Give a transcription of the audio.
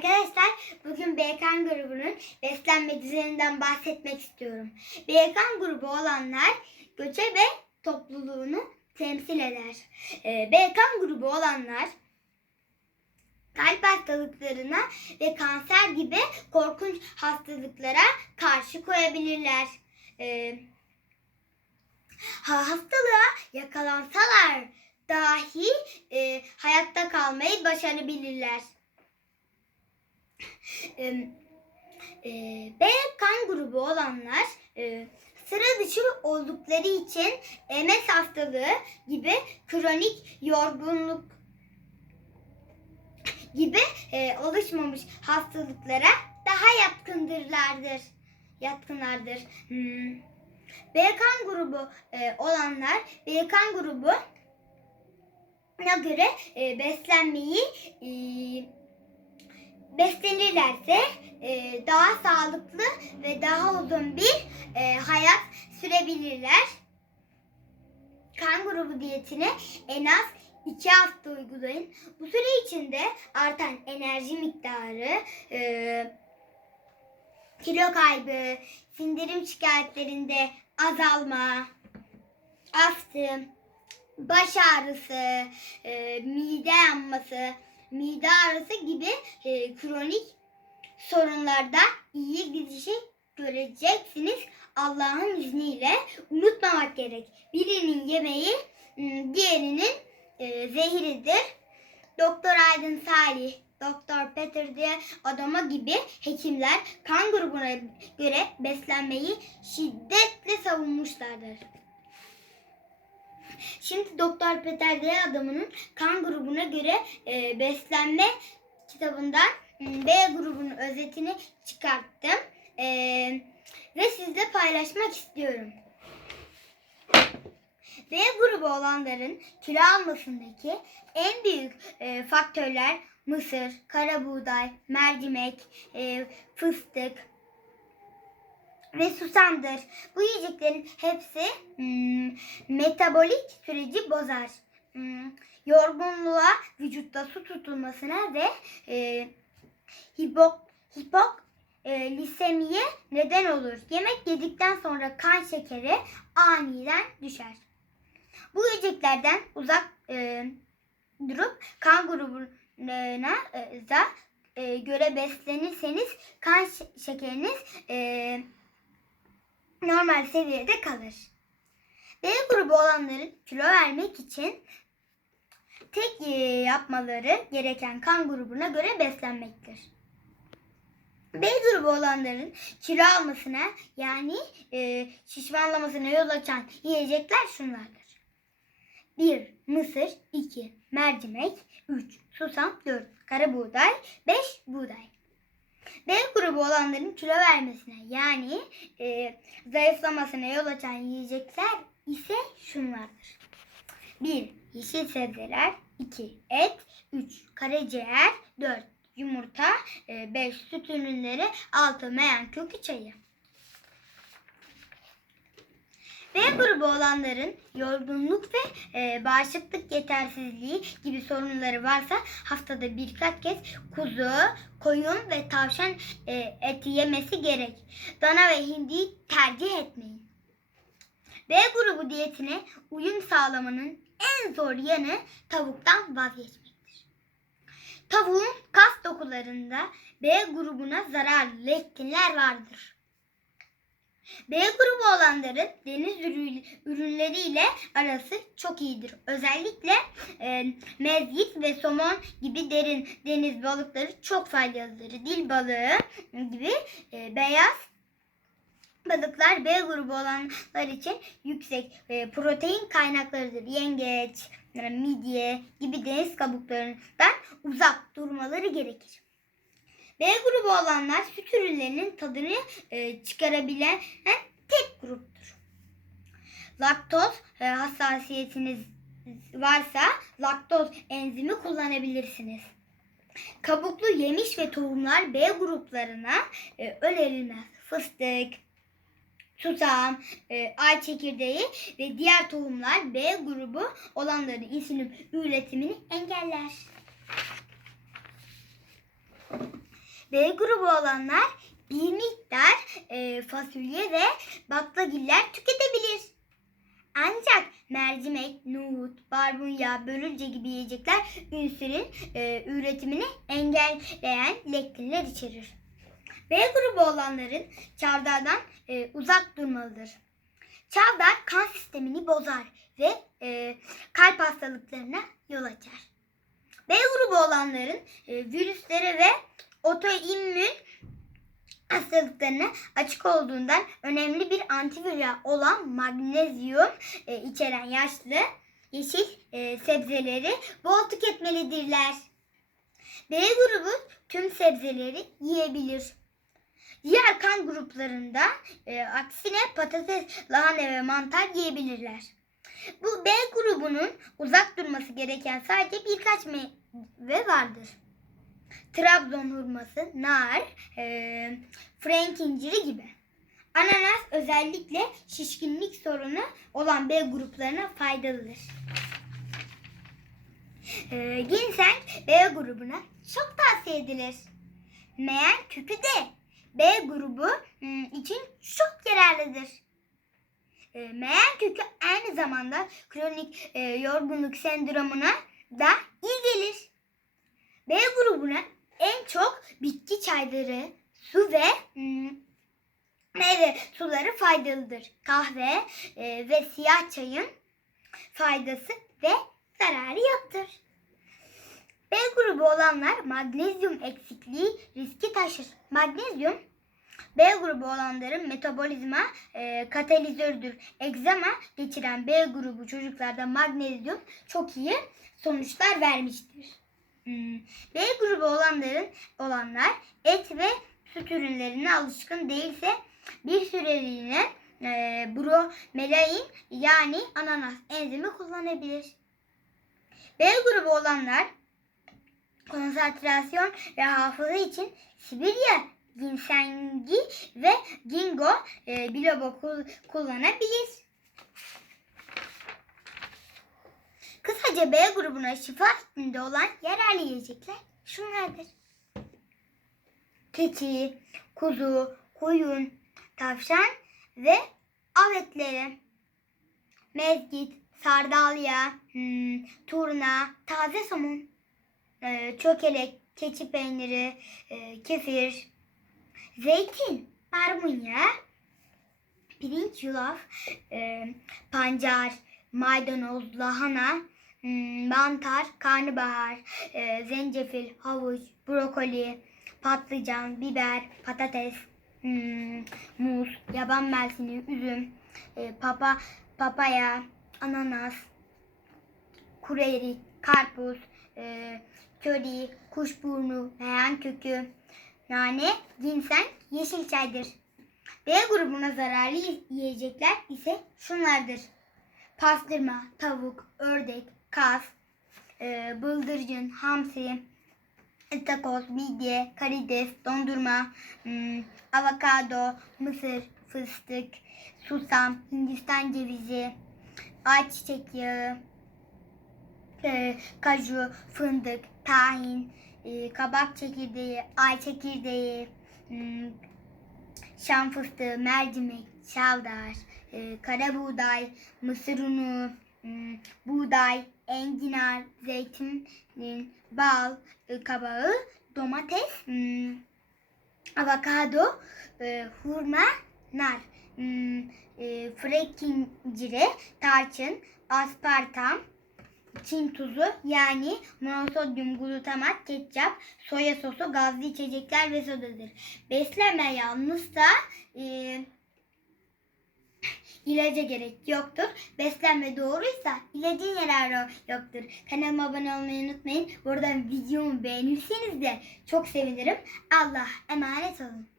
Arkadaşlar bugün BKN grubunun beslenme düzeninden bahsetmek istiyorum. BKN grubu olanlar göçebe topluluğunu temsil eder. Ee, BKN grubu olanlar kalp hastalıklarına ve kanser gibi korkunç hastalıklara karşı koyabilirler. Ha- hastalığa yakalansalar dahi e, hayatta kalmayı başarabilirler. E, B kan grubu olanlar e, sıra dışı oldukları için MS hastalığı gibi kronik yorgunluk gibi e, oluşmamış hastalıklara daha yatkındırlardır. Yatkınlardır. Hmm. B kan grubu olanlar B kan grubu na göre beslenmeyi beslenirlerse e, daha sağlıklı ve daha uzun bir e, hayat sürebilirler. Kan grubu diyetini en az 2 hafta uygulayın. Bu süre içinde artan enerji miktarı, e, kilo kaybı, sindirim şikayetlerinde azalma, astım, baş ağrısı, e, mide yanması, mide ağrısı gibi e, kronik sorunlarda iyi gidişi göreceksiniz Allah'ın izniyle. Unutmamak gerek. Birinin yemeği m, diğerinin e, zehiridir. Doktor Aydın Salih, Doktor Peter diye adama gibi hekimler kan grubuna göre beslenmeyi şiddetle savunmuşlardır. Şimdi Doktor Peter diye adamının kan grubuna göre e, beslenme kitabından m, B grubunun özetini çıkarttım. E, ve sizle paylaşmak istiyorum. B grubu olanların kilo almasındaki en büyük e, faktörler mısır, kara buğday, mercimek, e, fıstık ve susamdır. Bu yiyeceklerin hepsi hmm, metabolik süreci bozar. Hmm, yorgunluğa, vücutta su tutulmasına ve e, hipok, hipok e, lisemiye neden olur. Yemek yedikten sonra kan şekeri aniden düşer. Bu yiyeceklerden uzak e, durup kan grubuna e, da, e, göre beslenirseniz kan şekeriniz e, normal seviyede kalır. B grubu olanların kilo vermek için tek yapmaları gereken kan grubuna göre beslenmektir. B grubu olanların kilo almasına yani e, şişmanlamasına yol açan yiyecekler şunlardır. 1. Mısır 2. Mercimek 3. Susam 4. Kara buğday 5. Buğday. B grubu olanların kilo vermesine yani e, zayıflamasına yol açan yiyecekler ise şunlardır. 1. Yeşil sebzeler 2. Et 3. Karaciğer 4. Yumurta 5. Süt ürünleri 6. Meyan kökü çayı. B grubu olanların yorgunluk ve e, bağışıklık yetersizliği gibi sorunları varsa haftada birkaç kez kuzu, koyun ve tavşan e, eti yemesi gerek. Dana ve hindiyi tercih etmeyin. B grubu diyetine uyum sağlamanın en zor yanı tavuktan vazgeçmektir. Tavuğun kas dokularında B grubuna zararlı lektinler vardır. B grubu olanların deniz ürü- ürünleriyle arası çok iyidir. Özellikle e, mezgit ve somon gibi derin deniz balıkları çok faydalıdır. Dil balığı gibi e, beyaz balıklar B grubu olanlar için yüksek e, protein kaynaklarıdır. Yengeç, midye gibi deniz kabuklarından uzak durmaları gerekir. B grubu olanlar süt ürünlerinin tadını e, çıkarabilen tek gruptur. Laktoz e, hassasiyetiniz varsa laktoz enzimi kullanabilirsiniz. Kabuklu yemiş ve tohumlar B gruplarına e, önerilmez. Fıstık, susam, e, ay çekirdeği ve diğer tohumlar B grubu olanların insülin üretimini engeller. B grubu olanlar bir miktar e, fasulye ve baklagiller tüketebilir. Ancak mercimek, nohut, barbunya, börülce gibi yiyecekler insülin e, üretimini engelleyen lektinler içerir. B grubu olanların çavdardan e, uzak durmalıdır. Çavdar kan sistemini bozar ve e, kalp hastalıklarına yol açar. B grubu olanların e, virüslere ve otoimmün hastalıklarına açık olduğundan önemli bir antiviral olan magnezyum e, içeren yaşlı yeşil e, sebzeleri bol tüketmelidirler. B grubu tüm sebzeleri yiyebilir. Diğer kan gruplarında e, aksine patates, lahana ve mantar yiyebilirler. Bu B grubunun uzak durması gereken sadece birkaç meyve vardır. Trabzon hurması, nar, e, Frank inciri gibi. Ananas özellikle şişkinlik sorunu olan B gruplarına faydalıdır. E, ginseng B grubuna çok tavsiye edilir. Meğen kökü de B grubu hmm, için çok yararlıdır. E, meğen kökü aynı zamanda kronik e, yorgunluk sendromuna da iyi gelir. B grubuna en çok bitki çayları, su ve hmm, meyve suları faydalıdır. Kahve e, ve siyah çayın faydası ve zararı yoktur. B grubu olanlar magnezyum eksikliği riski taşır. Magnezyum B grubu olanların metabolizma e, katalizörüdür. Egzama geçiren B grubu çocuklarda magnezyum çok iyi sonuçlar vermiştir. Hmm. B grubu olanların olanlar et ve süt ürünlerine alışkın değilse bir süreliğine e, bromelain yani ananas enzimi kullanabilir. B grubu olanlar konsantrasyon ve hafıza için Sibirya ginsengi ve gingo e, biloba kul- kullanabilir. Kısaca B grubuna şifa hükmünde olan yararlı yiyecekler şunlardır. Keçi, kuzu, koyun, tavşan ve av etleri. Mezgit, sardalya, hmm, turna, taze somon, e, çökelek, keçi peyniri, e, kefir, zeytin, barbunya, pirinç, yulaf, e, pancar, maydanoz, lahana, hmm, mantar, karnabahar, e, zencefil, havuç, brokoli, patlıcan, biber, patates, hmm, muz, yaban mersini, üzüm, e, papa, papaya, ananas, kuru erik, karpuz, e, köri, kuşburnu, meyan kökü, nane, ginseng, yeşil çaydır. B grubuna zararlı yi- yiyecekler ise şunlardır. Pastırma, tavuk, ördek, kaz, e, bıldırcın, hamsi, takoz, midye, karides, dondurma, hmm, avokado, mısır, fıstık, susam, hindistan cevizi, ayçiçek yağı, e, kaju, fındık, tahin, e, kabak çekirdeği, ay çekirdeği, hmm, şam fıstığı, mercimek, şavdar, e, kara buğday, mısır unu, hmm, buğday, enginar, zeytin, bal e, kabağı, domates, hmm, avokado, e, hurma, nar, hmm, e, frek inciri, tarçın, aspartam, Çin tuzu yani monosodyum glutamat, ketçap, soya sosu, gazlı içecekler ve sodadır. Beslenme yalnızsa e, ilaca gerek yoktur. Beslenme doğruysa ilacın yararı yoktur. Kanalıma abone olmayı unutmayın. Buradan videomu beğenirseniz de çok sevinirim. Allah emanet olun.